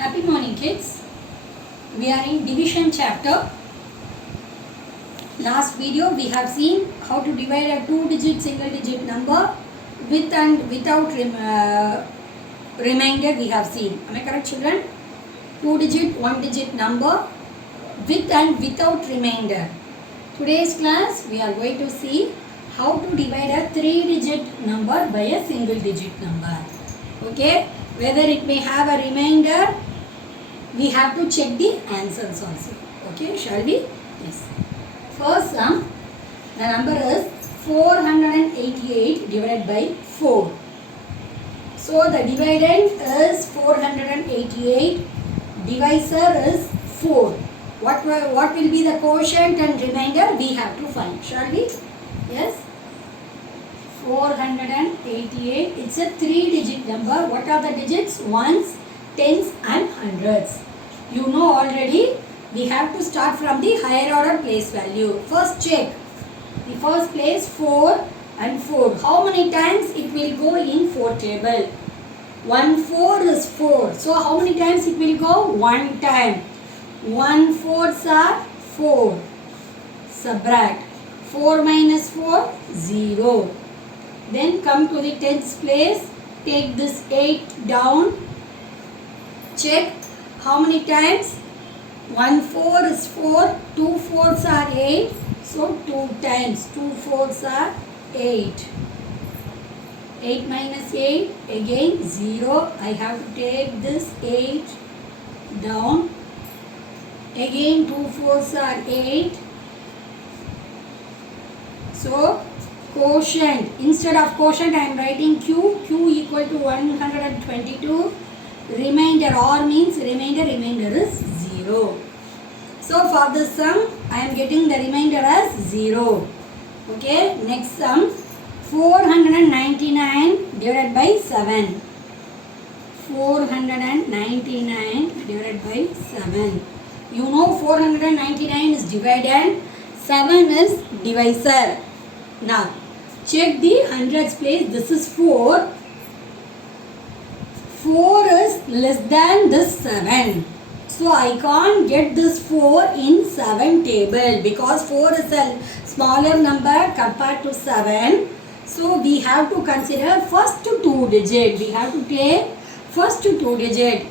Happy morning, kids. We are in division chapter. Last video we have seen how to divide a two-digit single-digit number with and without remainder. We have seen. Am I correct, children? Two-digit, one-digit number with and without remainder. Today's class we are going to see how to divide a three-digit number by a single-digit number. Okay? Whether it may have a remainder, we have to check the answers also. Okay, shall we? Yes. First sum, the number is 488 divided by 4. So the dividend is 488, divisor is 4. What will be the quotient and remainder? We have to find. Shall we? Yes. 488. It's a three-digit number. What are the digits? Ones, tens and hundreds. You know already. We have to start from the higher order place value. First check. The first place 4 and 4. How many times it will go in 4 table? 1 4 is 4. So how many times it will go? 1 time. 1 4s are 4. Subtract. 4 minus 4, 0. Then come to the tens place. Take this 8 down. Check how many times. 1 4 is 4. 2 4s are 8. So 2 times. 2 4s are 8. 8 minus 8. Again 0. I have to take this 8 down. Again 2 4s are 8. So quotient, instead of quotient I am writing Q equal to 122. Remainder, or means remainder is 0. So for this sum I am getting the remainder as 0. Okay, next sum 499 divided by 7. 499 divided by 7. You know 499 is dividend, 7 is divisor. Now check the hundreds place. This is 4. 4 is less than this 7. So I can't get this 4 in 7 table because 4 is a smaller number compared to 7. So we have to consider first 2 digit. We have to take first 2 digit.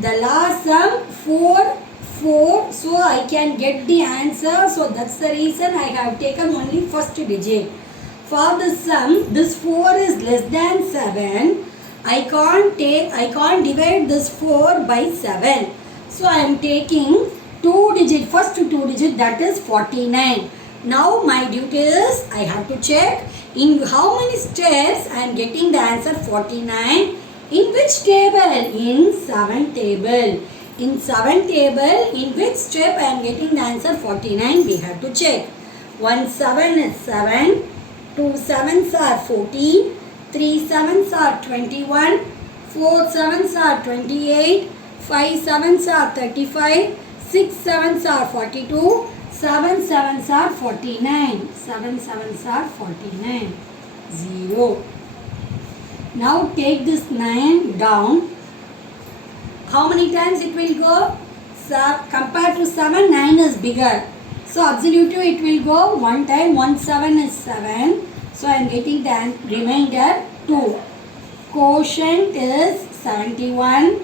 The last sum 4. So I can get the answer. So that's the reason I have taken only first digit. For the sum, this 4 is less than 7. I can't divide this 4 by 7. So I am taking 2 digit, first 2 digit, that is 49. Now my duty is I have to check in how many steps I am getting the answer 49. In which table? In 7 table. In 7 table, in which step I am getting the answer 49? We have to check. 1 7 is 7. 2 7s are 14. 3 7s are 21. 4 7s are 28. 5 7s are 35. 6 7s are 42. 7 7s are 49. 7 7s are 49. 0. Now take this 9 down. How many times it will go? Compared to 7, 9 is bigger. So absolute it will go 1 time. 1 7 is 7. So I am getting the remainder 2. Quotient is 71.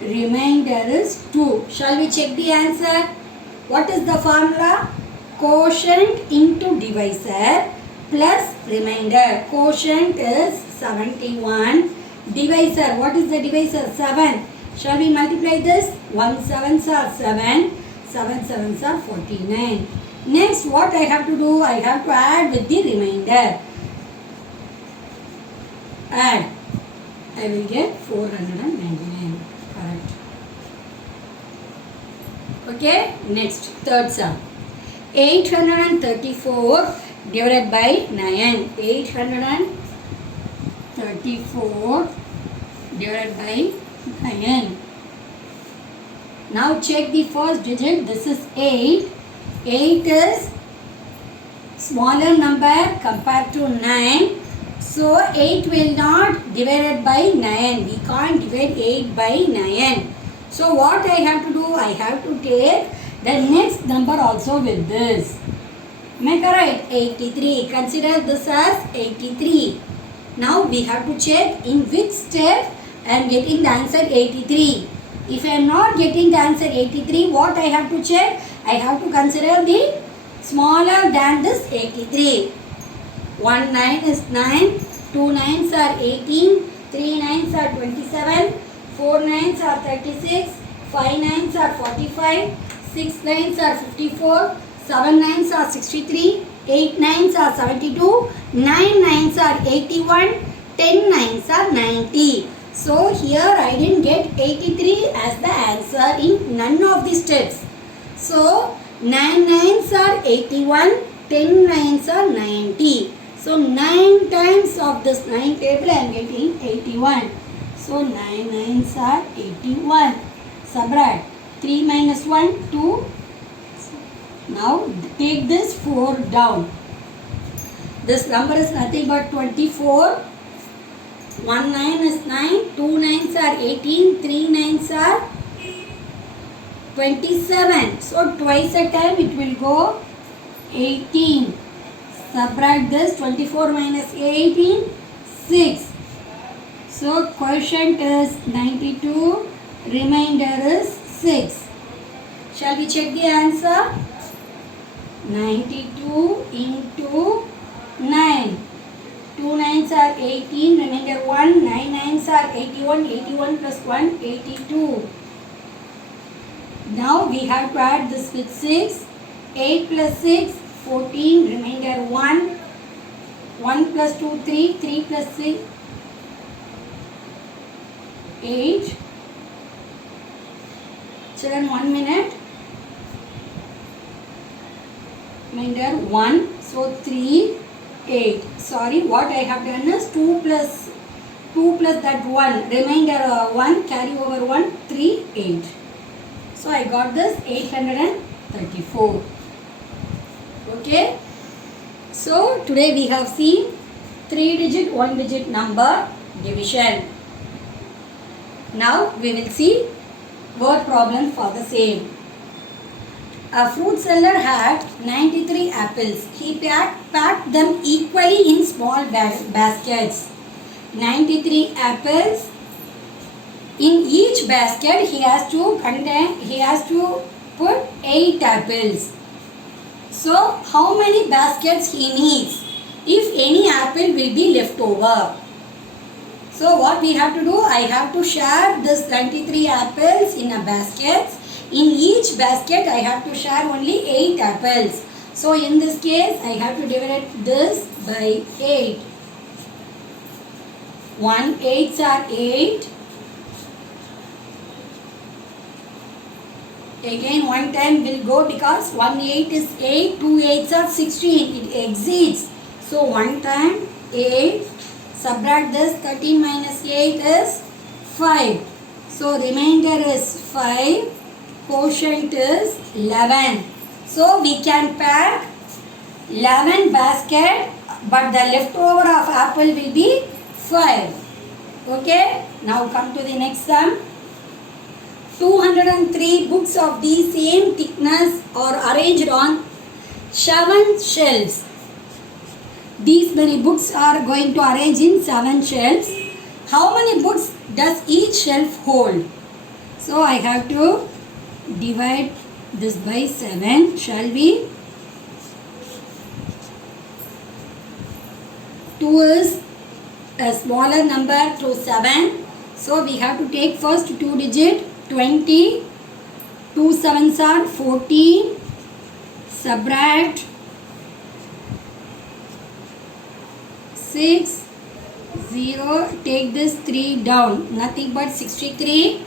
Remainder is 2. Shall we check the answer? What is the formula? Quotient into divisor plus remainder. Quotient is 71. Divisor. What is the divisor? 7. Shall we multiply this? 1 7s are 7. 7 7s are 49. Next, what I have to do? I have to add with the remainder. Add. I will get 499. Correct. Okay. Next, third sum. 834 divided by 9. 834 divided by 9. Now check the first digit. This is 8. 8 is smaller number compared to 9. So 8 will not divided by 9. We can't divide 8 by 9. So what I have to do? I have to take the next number also with this. Am I correct? 83. Consider this as 83. Now we have to check in which step I am getting the answer 83. If I am not getting the answer 83, what I have to check? I have to consider the smaller than this 83. 1 9 is 9, 2 9s are 18, 3 9s are 27, 4 9s are 36, 5 9s are 45, 6 9s are 54, 7 9s are 63, 8 9s are 72, 9 9s are 81, 10 9s are 90. So here I didn't get 83 as the answer in none of the steps. So 9 9s are 81, 10 9s are 90. So 9 times of this 9 table I am getting 81. So 9 9s are 81. Subtract 3 minus 1 2. Now take this 4 down. This number is nothing but 24. 1 9 is 9, 2 9s are 18, 3 9s are 27. So twice a time it will go 18. Subtract this 24 minus 18, 6. So quotient is 92, remainder is 6. Shall we check the answer? 92 into 9. 2 9s are 18, remainder 1, 9 9s are 81, 81 plus 1, 82. Now we have to add this with 6, 8 plus 6, 14, remainder 1, 1 plus 2, 3, 3 plus 6, 8. Children, 1 minute. Remainder 1, so 3, 8. Sorry, what I have done is 2 plus that 1, remainder 1, carry over 1, 3, 8. So I got this 834. Okay. So today we have seen 3-digit, 1-digit number division. Now we will see word problem for the same. A fruit seller had 93 apples. He packed them equally in small baskets. 93 apples. In each basket he has to put 8 apples. So how many baskets he needs if any apple will be left over? So what we have to do? I have to share this 93 apples in a basket. In each basket I have to share only 8 apples. So in this case I have to divide this by 8. 1 8s are 8. Again 1 time will go because 1 8 is 8, 2 8s are 16. It exceeds. So 1 time 8. Subtract this, 13 minus 8 is 5. So remainder is 5. Quotient is 11. So we can pack 11 basket, but the leftover of apple will be 5. Okay. Now come to the next sum. 203 books of the same thickness are arranged on 7 shelves. These many books are going to arrange in 7 shelves. How many books does each shelf hold? So I have to divide this by 7. Shall we? 2 is a smaller number to 7. So we have to take first 2 digit 20. 2 7s are 14. Subtract 6 0. Take this 3 down. Nothing but 63.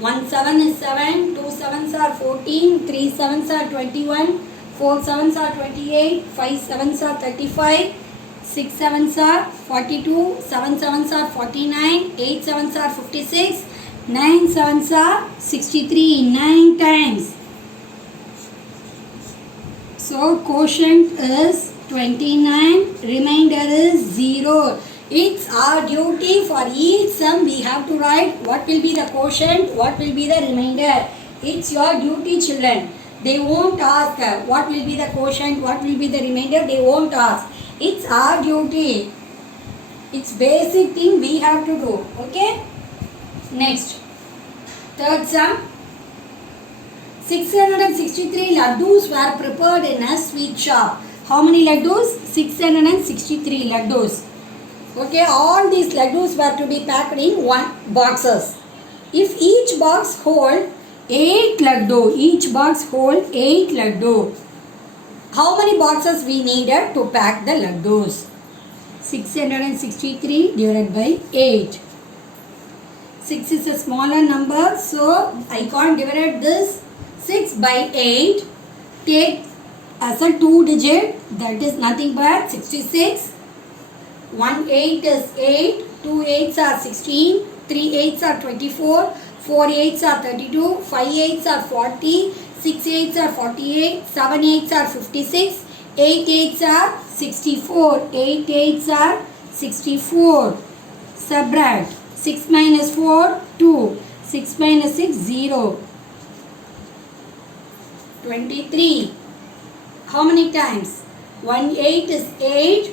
1 7 is 7. 2 7s are 14. 3 7s are 21. 4 7s are 28. 5 7s are 35. 6 7s are 42. 7 7s are 49. 8 7s are 56. 9 7s are 63. 9 times. So quotient is 29. Remainder is 0. It's our duty for each sum we have to write what will be the quotient, what will be the remainder. It's your duty, children. They won't ask what will be the quotient, what will be the remainder. They won't ask. It's our duty. It's basic thing we have to do. Okay? Next. Third sum. 663 laddus were prepared in a sweet shop. How many laddus? 663 laddus. Okay, all these laddus were to be packed in one boxes. If each box hold 8 laddu, each box hold 8 laddu. How many boxes we needed to pack the laddus? 663 divided by 8. 6 is a smaller number, so I can't divide this 6 by 8. Take as a 2 digit, that is nothing but 66. 1 8 is 8, 2 8s are 16, 3 8s are 24, 4 8s are 32, 5 8s are 40, 6 8s are 48, 7 8s are 56, 8 8s are 64, 8 8s are 64. Subtract 6 minus 4, 2, 6 minus 6, 0. 23. How many times? 1 8 is 8,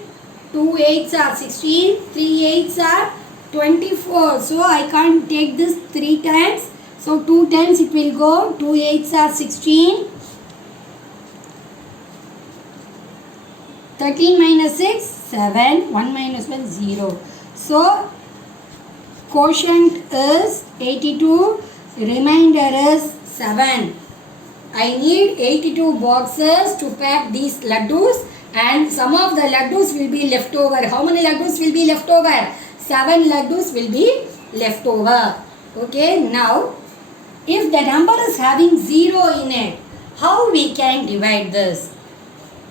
2 8s are 16, 3 8s are 24. So I can't take this 3 times. So 2 times it will go. 2 8s are 16. 13 minus 6, 7. 1 minus 1, 0. So quotient is 82. Remainder is 7. I need 82 boxes to pack these laddus, and some of the laddus will be left over. How many laddus will be left over? 7 laddus will be left over. Okay, now if the number is having 0 in it, how we can divide this?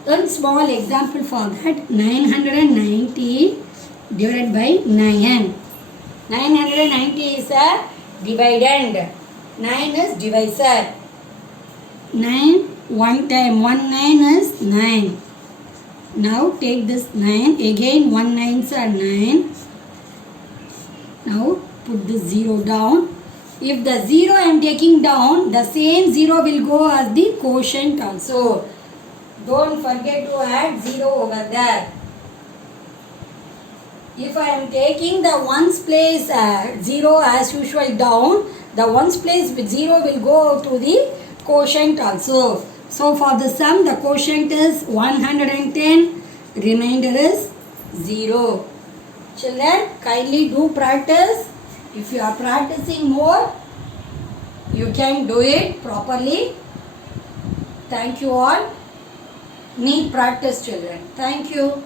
One small example for that. 990 divided by 9. 990 is a dividend. 9 is divisor. 9 one time, 1 9 is 9. Now take this 9, again 1 9s are 9. Now put this 0 down. If the 0 I am taking down, the same 0 will go as the quotient also. Don't forget to add 0 over there. If I am taking the ones place 0 as usual down, the ones place with 0 will go to the quotient also. So for the sum, the quotient is 110, remainder is 0. Children, kindly do practice. If you are practicing more, you can do it properly. Thank you all. Need practice, children. Thank you.